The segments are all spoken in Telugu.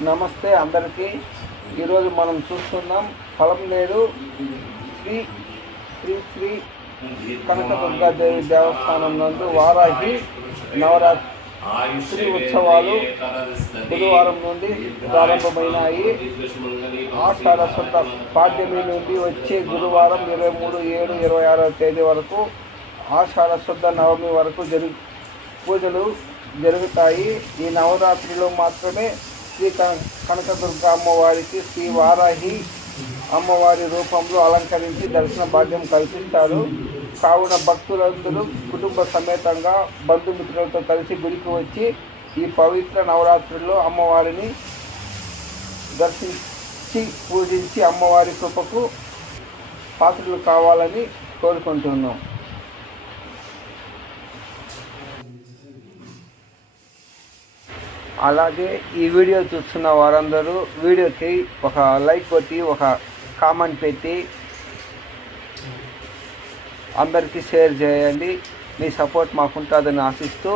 నమస్తే అందరికీ. ఈరోజు మనం చూస్తున్నాం పొలంనేరు శ్రీ శ్రీ శ్రీ కనకదుర్గాదేవి దేవస్థానం నందు వారాహి నవరాత్రి ఉత్సవాలు బుధవారం నుండి ప్రారంభమైనాయి. ఆషాఢ శుద్ధ పాడ్యమి నుండి వచ్చే గురువారం 23/7/26వ తేదీ వరకు ఆషాఢ శుద్ధ నవమి వరకు పూజలు జరుగుతాయి. ఈ నవరాత్రిలో మాత్రమే శ్రీ కనకదుర్గ అమ్మవారికి శ్రీ వారాహి అమ్మవారి రూపంలో అలంకరించి దర్శన భాగ్యం కల్పిస్తారు. కావున భక్తులందరూ కుటుంబ సమేతంగా బంధుమిత్రులతో కలిసి గుడికి వచ్చి ఈ పవిత్ర నవరాత్రుల్లో అమ్మవారిని దర్శించి పూజించి అమ్మవారి కృపకు పాత్రలు కావాలని కోరుకుంటున్నాం. అలాగే ఈ వీడియో చూస్తున్న వారందరూ వీడియోకి ఒక లైక్ కొట్టి ఒక కామెంట్ పెట్టి అందరికీ షేర్ చేయండి. మీ సపోర్ట్ మాకుంటుందని ఆశిస్తూ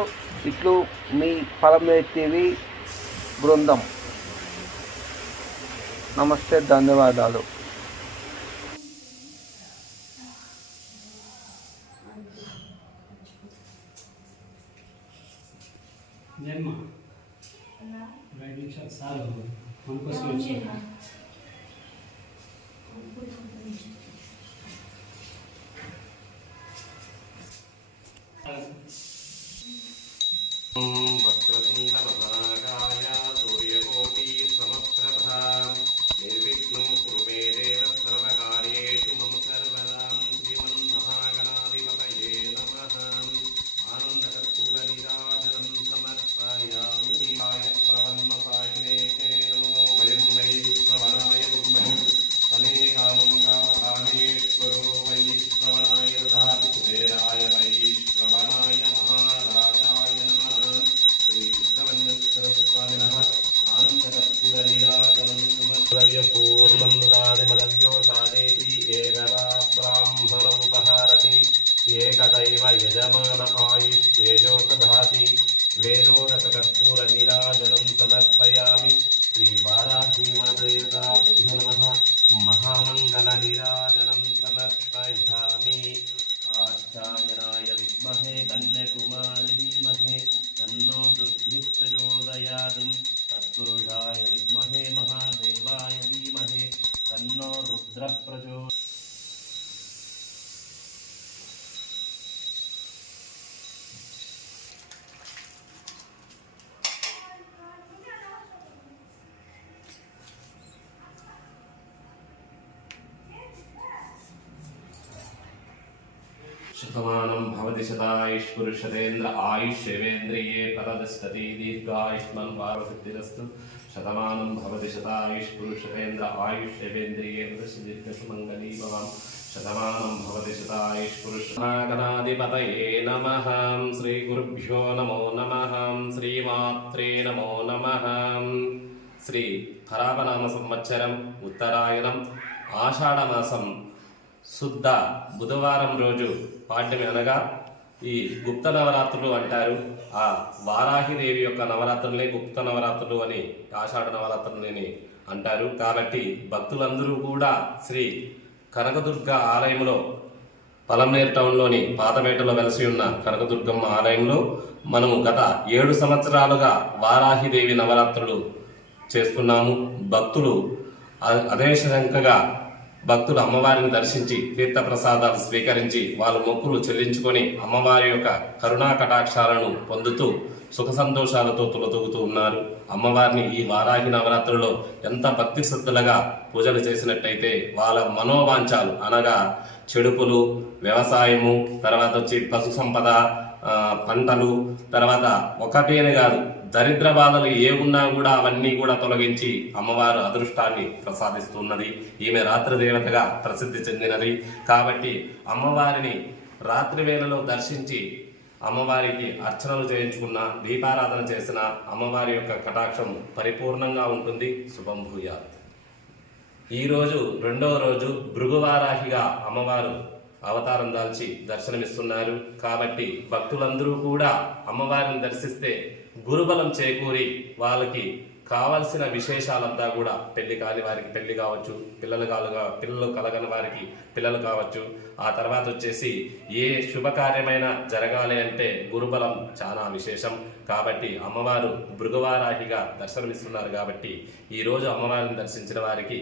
ఇట్లు మీ పొలంనేరు టీవీ బృందం. నమస్తే, ధన్యవాదాలు. వక్రతుండమహాకాయ సూర్యకోటి సమప్రభా నిర్విఘ్నం కురు మే దేవ సర్వకార్యేషు మమ సర్వదాం. శ్రీమన్మహాగణాధిపతయే నమః. ఆనందకర్పూర నీరాజనం సమర్పయామి. ప్రవన్నసాయినే నమో వయం వైశ్రవణాయ విద్మహే అనేకామం కామకామేశ్వరో వైశ్రవణాయ దదాతి కుబేరాయ వైశ్రవణాయ మహారాజాయ నమః. శ్రీకృష్ణవన్నస్వరస్వామినః ఆనందకర్పూర నీరాజనం సమర్పయపూర్ణం దదాతి మదవ్యోసాదేతి ఏకదా బ్రాహ్మణముపహారతి ఏకదైవ యజమాన ఆయుష్యేజో దదాతి. వేదోదకర్పూర నీరాజనం సమర్పయామి. శ్రీవారాహీమాదేవతాభ్యో నమః. మహామంగళ నీరాజనం సమర్పయామి. ఆచార్యనాయ విద్మహే కన్యాకుమారి ధీమహి తన్నో దుర్భిః ప్రచోదయాత్. తత్పురుషాయ విద్మహే మహాదేవాయ ధీమహి తన్నో రుద్ర ప్రచోదయాత్. శతమానం భవతి శతాయుష్పురుషతేంద్ర ఆయుష్యేంద్రియే పరదష్టతి దీర్ఘాయుష్మన్ వారసిద్ధిరస్తు. శతమానం భవతి శతాయుష్పురుషతేంద్ర ఆయుష్యేంద్రియే పరదష్టతి భవాన్. శతమానం భవతి శతాయుష్పురుషగణాధిపతయే నమః. శ్రీ గురుభ్యో నమో నమః. శ్రీమాత్రే నమో నమః. శ్రీ ఖరాబనామ సంవత్సరం ఉత్తరాయణం ఆషాఢమాసం శుద్ధ బుధవారం రోజు పాడ్యమి అనగా ఈ గుప్త నవరాత్రులు అంటారు. ఆ వారాహిదేవి యొక్క నవరాత్రులే గుప్త నవరాత్రులు అని ఆషాఢ నవరాత్రులని అంటారు. కాబట్టి భక్తులందరూ కూడా శ్రీ కనకదుర్గ ఆలయంలో పొలంనేరు టౌన్లోని పాతపేటలో వెలసి ఉన్న కనకదుర్గమ్మ ఆలయంలో మనము గత 7 సంవత్సరాలుగా వారాహిదేవి నవరాత్రులు చేస్తున్నాము. భక్తులు అదేశంకగా భక్తులు అమ్మవారిని దర్శించి తీర్థప్రసాదాలు స్వీకరించి వాళ్ళ మొక్కులు చెల్లించుకొని అమ్మవారి యొక్క కరుణా కటాక్షాలను పొందుతూ సుఖ సంతోషాలతో తులతూగుతూ ఉన్నారు. అమ్మవారిని ఈ వారాహి నవరాత్రుల్లో ఎంత భక్తి శ్రద్ధలుగా పూజలు చేసినట్టయితే వాళ్ళ మనోవాంఛాలు అనగా చెడుపులు, వ్యవసాయము, తర్వాత వచ్చి పశు సంపద, పంటలు, తర్వాత ఒకటేనే కాదు దరిద్ర బాధలు ఏ ఉన్నా కూడా అవన్నీ కూడా తొలగించి అమ్మవారు అదృష్టాన్ని ప్రసాదిస్తున్నది. ఈమె రాత్రి దేవతగా ప్రసిద్ధి చెందినది. కాబట్టి అమ్మవారిని రాత్రి వేళలో దర్శించి అమ్మవారికి అర్చనలు చేయించుకున్న, దీపారాధన చేసిన అమ్మవారి యొక్క కటాక్షం పరిపూర్ణంగా ఉంటుంది. శుభం భూయాత్. ఈరోజు 2వ రోజు భృగువారాహిగా అమ్మవారు అవతారం దాల్చి దర్శనమిస్తున్నారు. కాబట్టి భక్తులందరూ కూడా అమ్మవారిని దర్శిస్తే గురుబలం చేకూరి వాళ్ళకి కావలసిన విశేషాలంతా కూడా పెళ్లి కాని వారికి పెళ్లి కావచ్చు, పిల్లలు కలగని వారికి పిల్లలు కావచ్చు. ఆ తర్వాత వచ్చేసి ఏ శుభకార్యమైనా జరగాలి అంటే గురుబలం చాలా విశేషం. కాబట్టి అమ్మవారు భృగువారాహిగా దర్శనమిస్తున్నారు. కాబట్టి ఈరోజు అమ్మవారిని దర్శించిన వారికి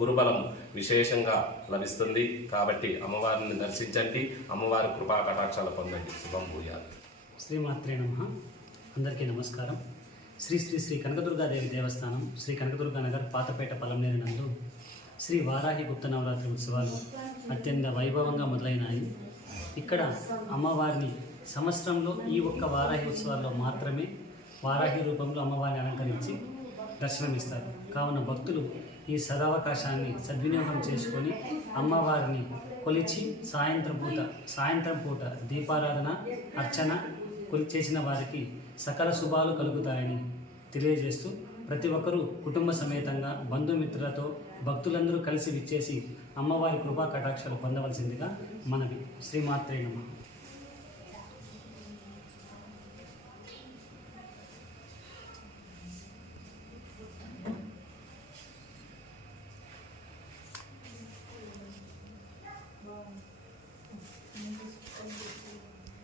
గురుబలం విశేషంగా లభిస్తుంది. కాబట్టి అమ్మవారిని దర్శించండి, అమ్మవారి కృపా కటాక్షాలు పొందండి. శుభం భూయాత్. శ్రీమాత్రే నమః. అందరికీ నమస్కారం. శ్రీ శ్రీ శ్రీ కనకదుర్గాదేవి దేవస్థానం, శ్రీ కనకదుర్గా నగర్, పాతపేట, పలంనేరు నందు శ్రీ వారాహి గుప్త నవరాత్రి ఉత్సవాలు అత్యంత వైభవంగా మొదలైనాయి. ఇక్కడ అమ్మవారిని సంవత్సరంలో ఈ ఒక్క వారాహి ఉత్సవాల్లో మాత్రమే వారాహి రూపంలో అమ్మవారిని అలంకరించి దర్శనమిస్తారు. కావున భక్తులు ఈ సదవకాశాన్ని సద్వినియోగం చేసుకొని అమ్మవారిని కొలిచి సాయంత్రం పూట దీపారాధన, అర్చన చేసిన వారికి సకల శుభాలు కలుగుతాయని తెలియజేస్తూ ప్రతి ఒక్కరూ కుటుంబ సమేతంగా బంధుమిత్రులతో భక్తులందరూ కలిసి విచ్చేసి అమ్మవారి కృపా కటాక్షాలు పొందవలసిందిగా మనవి. శ్రీమాత్రే నమః.